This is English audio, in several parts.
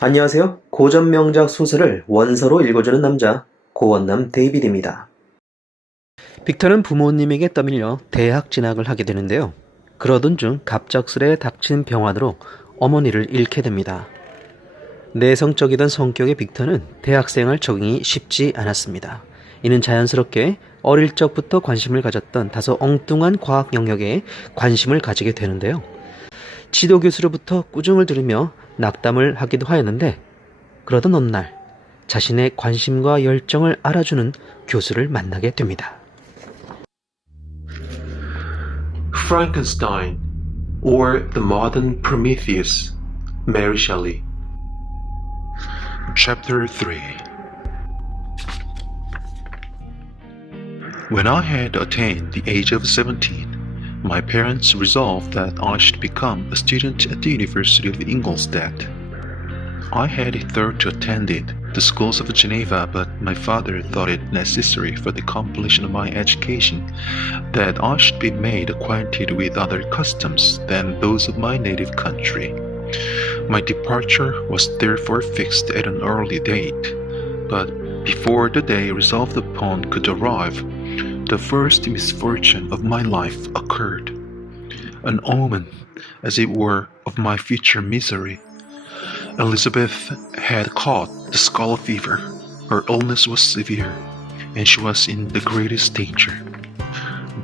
안녕하세요. 고전명작 소설을 원서로 읽어주는 남자, 고원남 데이비드입니다. 빅터는 부모님에게 떠밀려 대학진학을 하게 되는데요. 그러던 중 갑작스레 닥친 병환으로 어머니를 잃게 됩니다. 내성적이던 성격의 빅터는 대학생활 적응이 쉽지 않았습니다. 이는 자연스럽게 어릴 적부터 관심을 가졌던 다소 엉뚱한 과학 영역에 관심을 가지게 되는데요. 지도교수로부터 꾸중을 들으며 낙담을 하기도 하였는데, 그러던 어느 날 자신의 관심과 열정을 알아주는 교수를 만나게 됩니다. Frankenstein, or the Modern Prometheus, Mary Shelley. Chapter 3. When I had attained the age of 17, my parents resolved that I should become a student at the University of Ingolstadt. I had hitherto attended the schools of Geneva, but my father thought it necessary for the completion of my education that I should be made acquainted with other customs than those of my native country. My departure was therefore fixed at an early date, but before the day resolved upon could arrive, the first misfortune of my life occurred. An omen, as it were, of my future misery. Elizabeth had caught the scarlet fever. Her illness was severe, and she was in the greatest danger.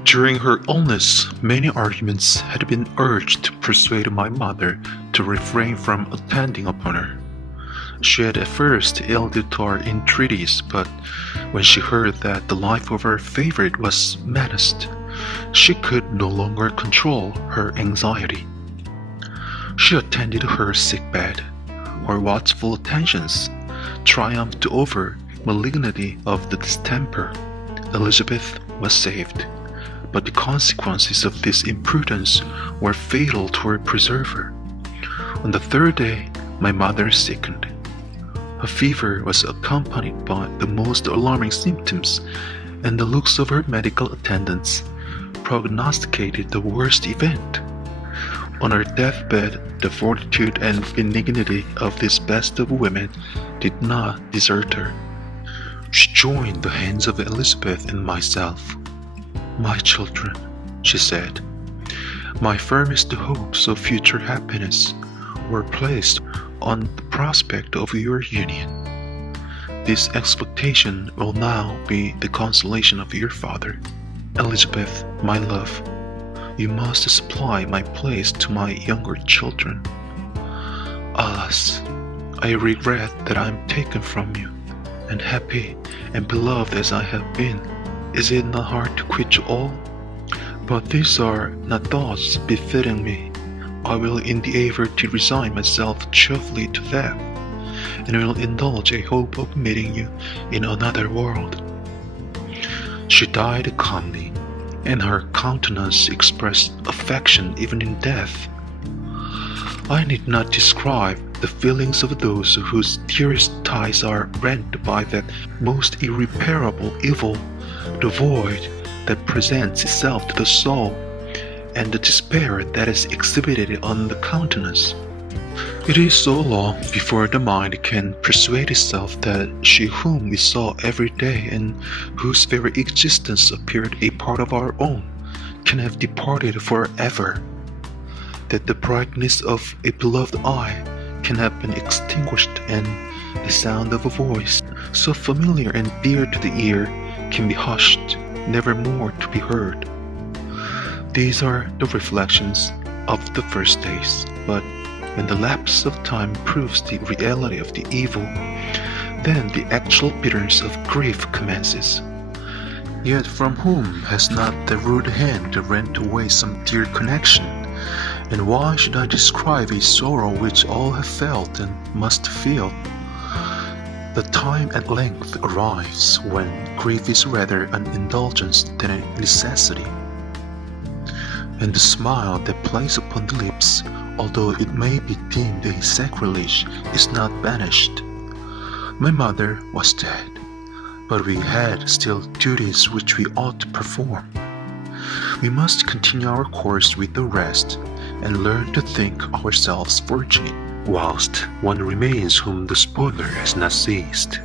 During her illness, many arguments had been urged to persuade my mother to refrain from attending upon her. She had at first yielded to our entreaties, but when she heard that the life of her favorite was menaced, she could no longer control her anxiety. She attended her sick bed. Her watchful attentions triumphed over malignity of the distemper. Elizabeth was saved, but the consequences of this imprudence were fatal to her preserver. On the third day, my mother sickened. Her fever was accompanied by the most alarming symptoms, and the looks of her medical attendants prognosticated the worst event. On her deathbed, the fortitude and benignity of this best of women did not desert her. She joined the hands of Elizabeth and myself. "My children," she said, "my firmest hopes of future happiness were placed on the prospect of your union. This expectation will now be the consolation of your father. Elizabeth, my love, you must supply my place to my younger children. Alas, I regret that I am taken from you, and happy and beloved as I have been, is it not hard to quit you all? But these are not thoughts befitting me. I will endeavor to resign myself cheerfully to death, and will indulge a hope of meeting you in another world." She died calmly, and her countenance expressed affection even in death. I need not describe the feelings of those whose dearest ties are rent by that most irreparable evil, the void that presents itself to the soul, and the despair that is exhibited on the countenance. It is so long before the mind can persuade itself that she whom we saw every day and whose very existence appeared a part of our own can have departed forever, that the brightness of a beloved eye can have been extinguished, and the sound of a voice so familiar and dear to the ear can be hushed, never more to be heard. These are the reflections of the first days, but when the lapse of time proves the reality of the evil, then the actual bitterness of grief commences. Yet from whom has not the rude hand rent away some dear connection? And why should I describe a sorrow which all have felt and must feel? The time at length arrives when grief is rather an indulgence than a necessity, and the smile that plays upon the lips, although it may be deemed a sacrilege, is not banished. My mother was dead, but we had still duties which we ought to perform. We must continue our course with the rest, and learn to think ourselves fortunate whilst one remains whom the spoiler has not seized.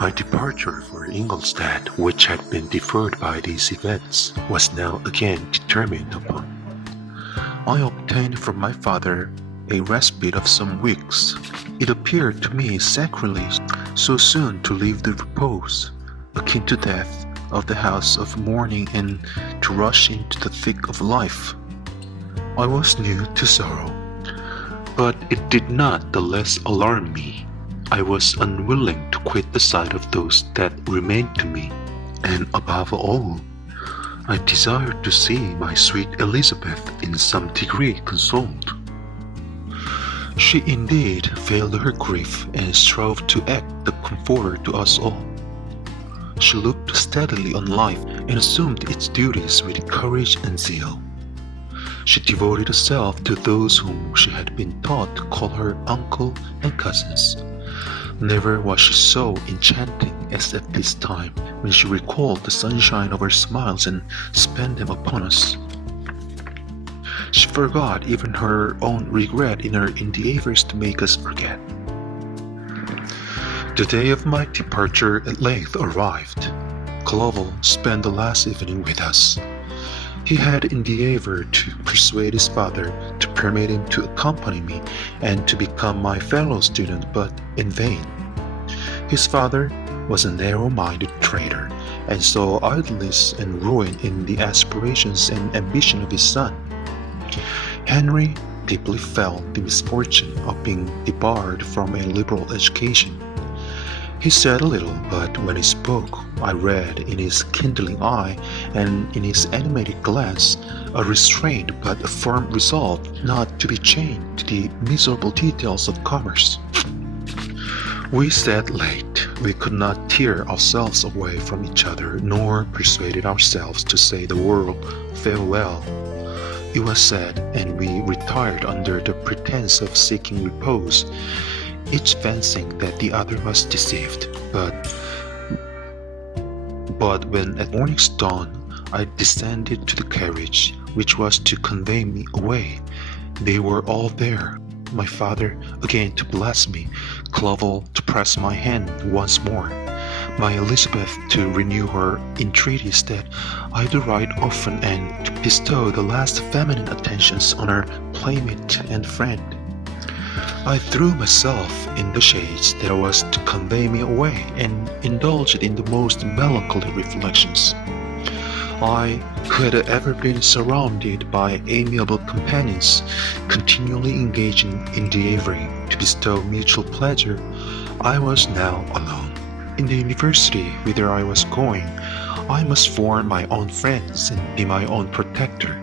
My departure for Ingolstadt, which had been deferred by these events, was now again determined upon. I obtained from my father a respite of some weeks. It appeared to me sacrilege so soon to leave the repose, akin to death, of the house of mourning and to rush into the thick of life. I was new to sorrow, but it did not the less alarm me. I was unwilling to quit the sight of those that remained to me, and above all, I desired to see my sweet Elizabeth in some degree consoled. She indeed veiled her grief and strove to act the comforter to us all. She looked steadily on life and assumed its duties with courage and zeal. She devoted herself to those whom she had been taught to call her uncle and cousins. Never was she so enchanting as at this time, when she recalled the sunshine of her smiles and spent them upon us. She forgot even her own regret in her endeavors to make us forget. The day of my departure at length arrived. Clovel spent the last evening with us. He had endeavored to persuade his father to permit him to accompany me and to become my fellow student, but in vain. His father was a narrow-minded traitor, and saw idleness and ruin in the aspirations and ambition of his son. Henry deeply felt the misfortune of being debarred from a liberal education. He said little, but when he spoke, I read in his kindling eye and in his animated glance a restrained but a firm resolve not to be chained to the miserable details of commerce. We sat late. We could not tear ourselves away from each other, nor persuaded ourselves to say the word farewell. It was said, and we retired under the pretense of seeking repose, each fancying that the other was deceived. But when at morning's dawn I descended to the carriage which was to convey me away, they were all there. My father again to bless me, Clovel to press my hand once more, my Elizabeth to renew her entreaties that I do write often and to bestow the last feminine attentions on her playmate and friend. I threw myself in the chaise that was to convey me away and indulged in the most melancholy reflections. I, who had ever been surrounded by amiable companions, continually engaging in endeavoring to bestow mutual pleasure, I was now alone. In the university whither I was going, I must form my own friends and be my own protector.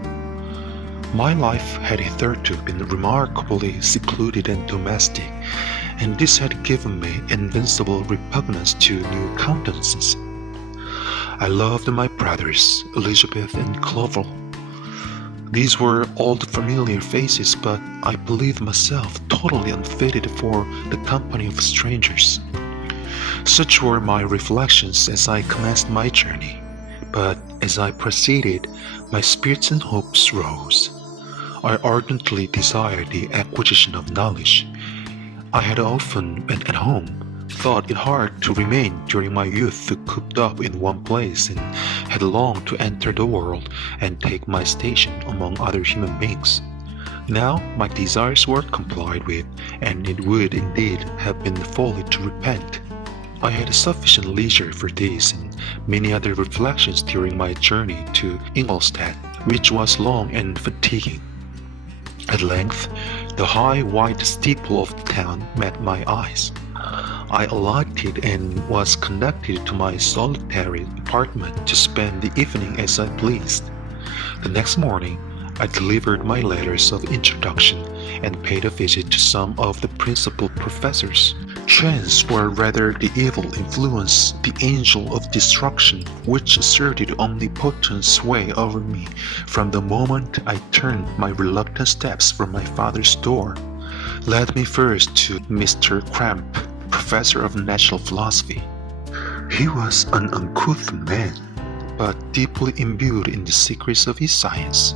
My life had hitherto been remarkably secluded and domestic, and this had given me invincible repugnance to new countenances. I loved my brothers, Elizabeth and Clovel. These were old familiar faces, but I believed myself totally unfitted for the company of strangers. Such were my reflections as I commenced my journey, but as I proceeded, my spirits and hopes rose. I ardently desired the acquisition of knowledge. I had often, when at home, thought it hard to remain during my youth cooped up in one place, and had longed to enter the world and take my station among other human beings. Now my desires were complied with, and it would indeed have been folly to repent. I had sufficient leisure for this and many other reflections during my journey to Ingolstadt, which was long and fatiguing. At length, the high white steeple of the town met my eyes. I alighted and was conducted to my solitary apartment to spend the evening as I pleased. The next morning, I delivered my letters of introduction and paid a visit to some of the principal professors. Chance, or rather the evil influence, the angel of destruction, which asserted omnipotent sway over me from the moment I turned my reluctant steps from my father's door, led me first to Mr. Cramp, professor of natural philosophy. He was an uncouth man, but deeply imbued in the secrets of his science.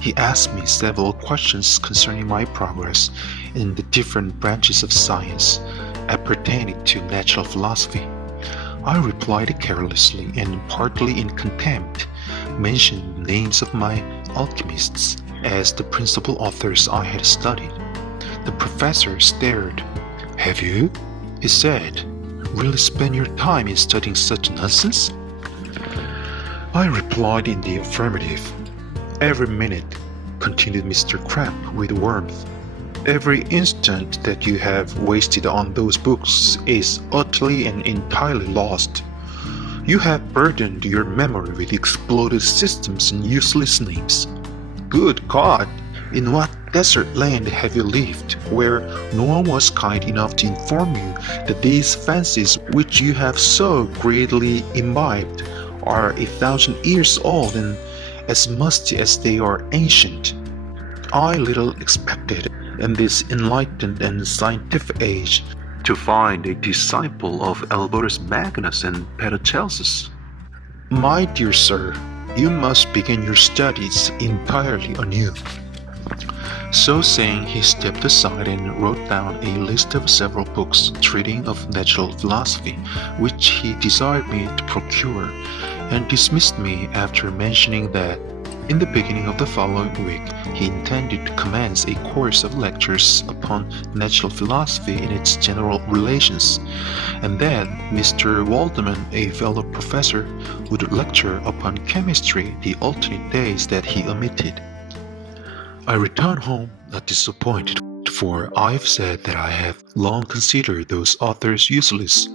He asked me several questions concerning my progress, in the different branches of science appertaining to natural philosophy. I replied carelessly and partly in contempt, mentioned the names of my alchemists as the principal authors I had studied. The professor stared. "Have you," he said, "really spent your time in studying such nonsense?" I replied in the affirmative. "Every minute," continued Mr. Cramp with warmth, "every instant that you have wasted on those books is utterly and entirely lost. You have burdened your memory with exploded systems and useless names. Good God! In what desert land have you lived, where no one was kind enough to inform you that these fancies which you have so greatly imbibed are 1,000 years old and as musty as they are ancient? I little expected, in this enlightened and scientific age, to find a disciple of Albertus Magnus and Paracelsus. My dear sir, you must begin your studies entirely anew." So saying, he stepped aside and wrote down a list of several books treating of natural philosophy, which he desired me to procure, and dismissed me after mentioning that in the beginning of the following week he intended to commence a course of lectures upon natural philosophy in its general relations, and that Mr. Waldman, a fellow professor, would lecture upon chemistry the alternate days that he omitted. I returned home not disappointed, for I have said that I have long considered those authors useless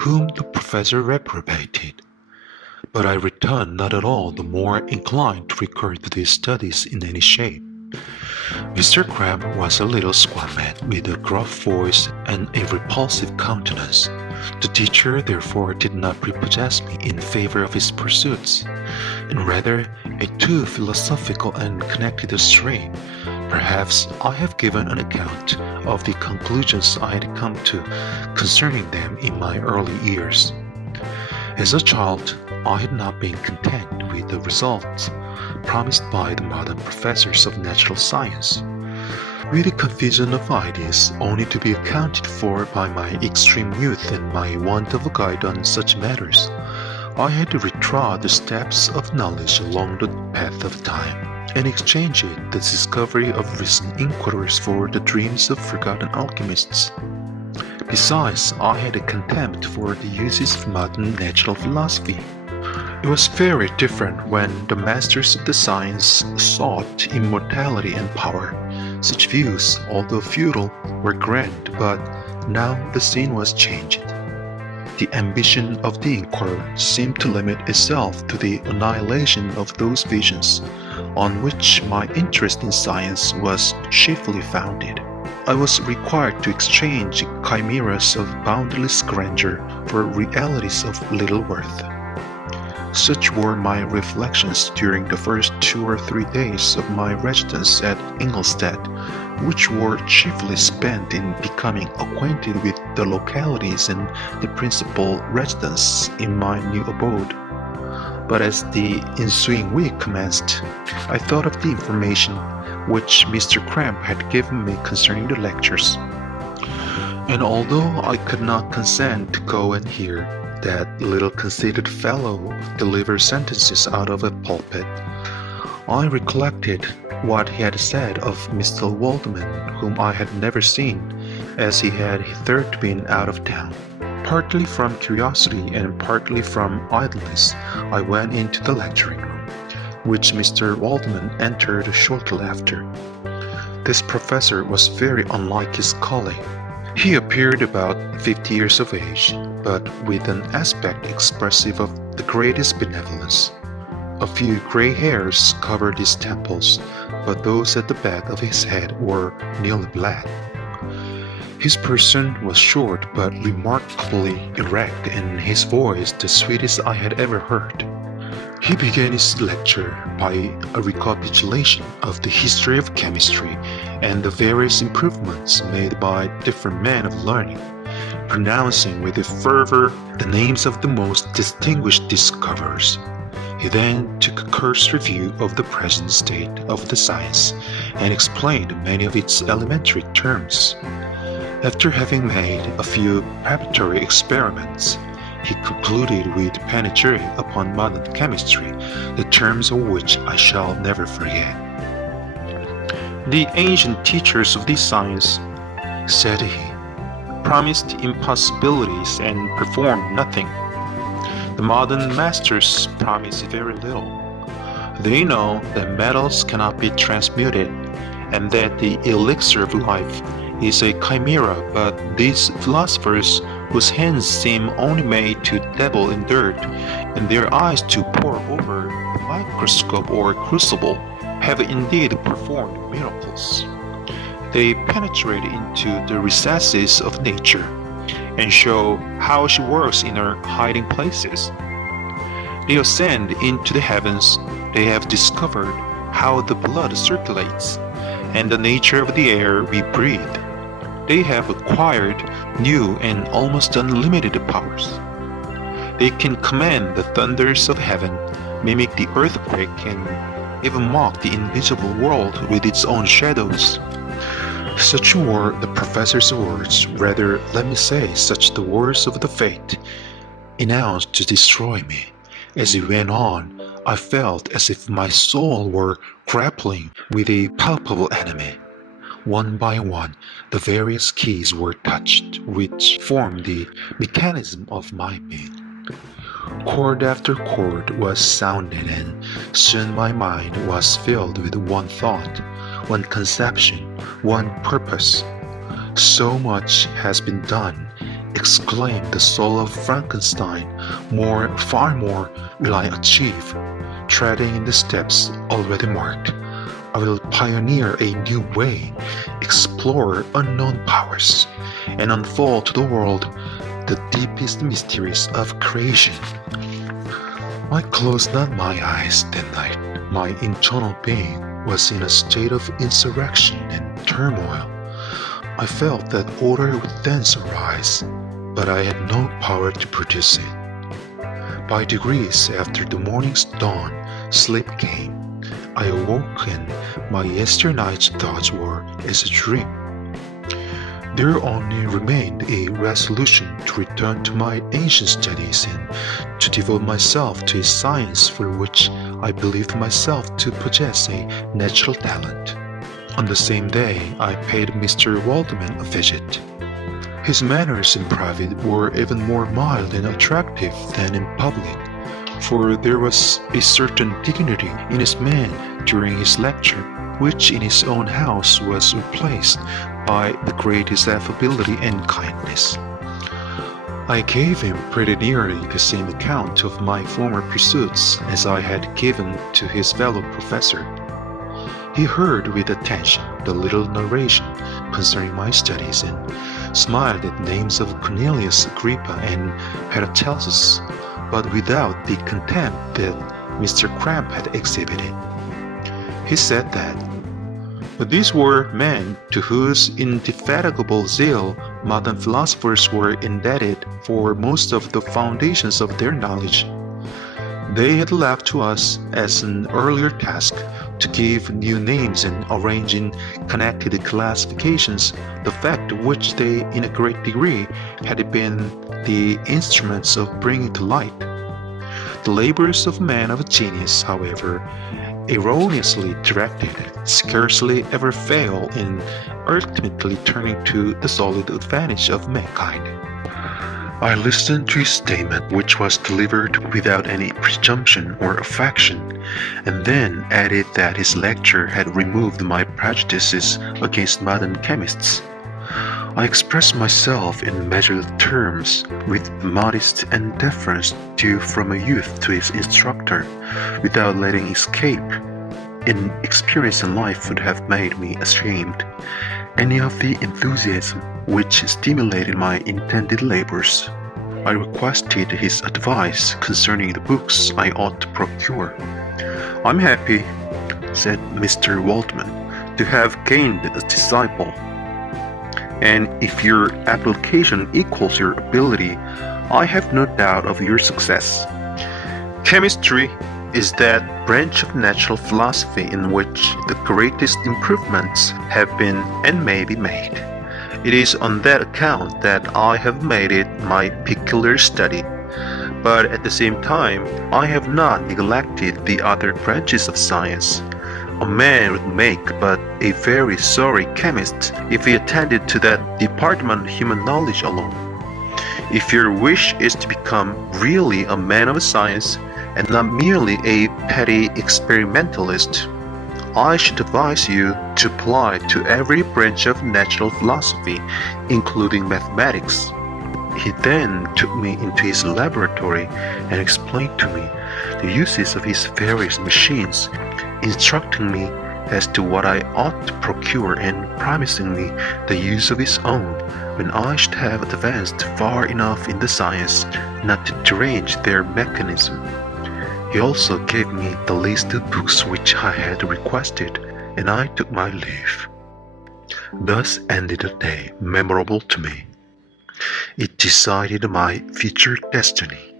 whom the professor reprobated. But I returned not at all the more inclined to recur to these studies in any shape. Mr. Cramp was a little squat man with a gruff voice and a repulsive countenance. The teacher therefore did not prepossess me in favor of his pursuits, and rather a too philosophical and connected strain. Perhaps I have given an account of the conclusions I had come to concerning them in my early years. As a child, I had not been content with the results promised by the modern professors of natural science. With a confusion of ideas only to be accounted for by my extreme youth and my want of a guide on such matters, I had to retrod the steps of knowledge along the path of time, and exchange it, the discovery of recent inquirers, for the dreams of forgotten alchemists. Besides, I had a contempt for the uses of modern natural philosophy. It was very different when the masters of the science sought immortality and power. Such views, although futile, were grand, but now the scene was changed. The ambition of the inquirer seemed to limit itself to the annihilation of those visions on which my interest in science was chiefly founded. I was required to exchange chimeras of boundless grandeur for realities of little worth. Such were my reflections during the first 2 or 3 days of my residence at Ingolstadt, which were chiefly spent in becoming acquainted with the localities and the principal residents in my new abode. But as the ensuing week commenced, I thought of the information which Mr. Cramp had given me concerning the lectures, and although I could not consent to go and hear that little conceited fellow deliver sentences out of a pulpit, I recollected what he had said of Mr. Waldman, whom I had never seen, as he had hitherto been out of town. Partly from curiosity and partly from idleness, I went into the lecturing room, which Mr. Waldman entered shortly after. This professor was very unlike his colleague. He appeared about 50 years of age, but with an aspect expressive of the greatest benevolence. A few gray hairs covered his temples, but those at the back of his head were nearly black. His person was short but remarkably erect, and his voice the sweetest I had ever heard. He began his lecture by a recapitulation of the history of chemistry and the various improvements made by different men of learning, pronouncing with fervor the names of the most distinguished discoverers. He then took a cursory view of the present state of the science, and explained many of its elementary terms. After having made a few preparatory experiments, he concluded with panegyric upon modern chemistry, the terms of which I shall never forget. "The ancient teachers of this science," said he, "promised impossibilities and performed nothing. The modern masters promise very little. They know that metals cannot be transmuted, and that the elixir of life is a chimera, but these philosophers, whose hands seem only made to dabble in dirt, and their eyes to pore over a microscope or crucible, have indeed performed miracles. They penetrate into the recesses of nature, and show how she works in her hiding places. They ascend into the heavens, they have discovered how the blood circulates, and the nature of the air we breathe. They have acquired new and almost unlimited powers. They can command the thunders of heaven, mimic the earthquake, and even mock the invisible world with its own shadows." Such were the professor's words, rather, let me say, such the words of the fate announced to destroy me. As he went on, I felt as if my soul were grappling with a palpable enemy. One by one, the various keys were touched, which formed the mechanism of my being. Chord after chord was sounded, and soon my mind was filled with one thought, one conception, one purpose. "So much has been done," exclaimed the soul of Frankenstein. "More, far more will I achieve. Treading in the steps already marked, I will pioneer a new way, explore unknown powers, and unfold to the world the deepest mysteries of creation." I closed not my eyes that night. My internal being was in a state of insurrection and turmoil. I felt that order would thence arise, but I had no power to produce it. By degrees, after the morning's dawn, sleep came. I awoke, and my yesternight's thoughts were as a dream. There only remained a resolution to return to my ancient studies and to devote myself to a science for which I believed myself to possess a natural talent. On the same day, I paid Mr. Waldman a visit. His manners in private were even more mild and attractive than in public, for there was a certain dignity in his mien during his lecture, which in his own house was replaced by the greatest affability and kindness. I gave him pretty nearly the same account of my former pursuits as I had given to his fellow professor. He heard with attention the little narration concerning my studies, and smiled at names of Cornelius Agrippa and Paracelsus, but without the contempt that Mr. Cramp had exhibited. He said that these were men to whose indefatigable zeal modern philosophers were indebted for most of the foundations of their knowledge. They had left to us as an earlier task to give new names and arrange in connected classifications the fact which they in a great degree had been the instruments of bringing to light. The labors of men of genius, however, erroneously directed, scarcely ever fail in ultimately turning to the solid advantage of mankind. I listened to his statement, which was delivered without any presumption or affection, and then added that his lecture had removed my prejudices against modern chemists. I expressed myself in measured terms, with modest and deference due from a youth to his instructor, without letting escape. Inexperience in life would have made me ashamed any of the enthusiasm which stimulated my intended labors. I requested his advice concerning the books I ought to procure. "I'm happy," said Mr. Waldman, "to have gained a disciple. And if your application equals your ability, I have no doubt of your success. Chemistry is that branch of natural philosophy in which the greatest improvements have been and may be made. It is on that account that I have made it my peculiar study. But at the same time, I have not neglected the other branches of science. A man would make but a very sorry chemist if he attended to that department of human knowledge alone. If your wish is to become really a man of science and not merely a petty experimentalist, I should advise you to apply to every branch of natural philosophy, including mathematics. He then took me into his laboratory and explained to me the uses of his various machines, instructing me as to what I ought to procure and promising me the use of his own when I should have advanced far enough in the science not to derange their mechanism. He also gave me the list of books which I had requested, and I took my leave. Thus ended a day memorable to me. It decided my future destiny.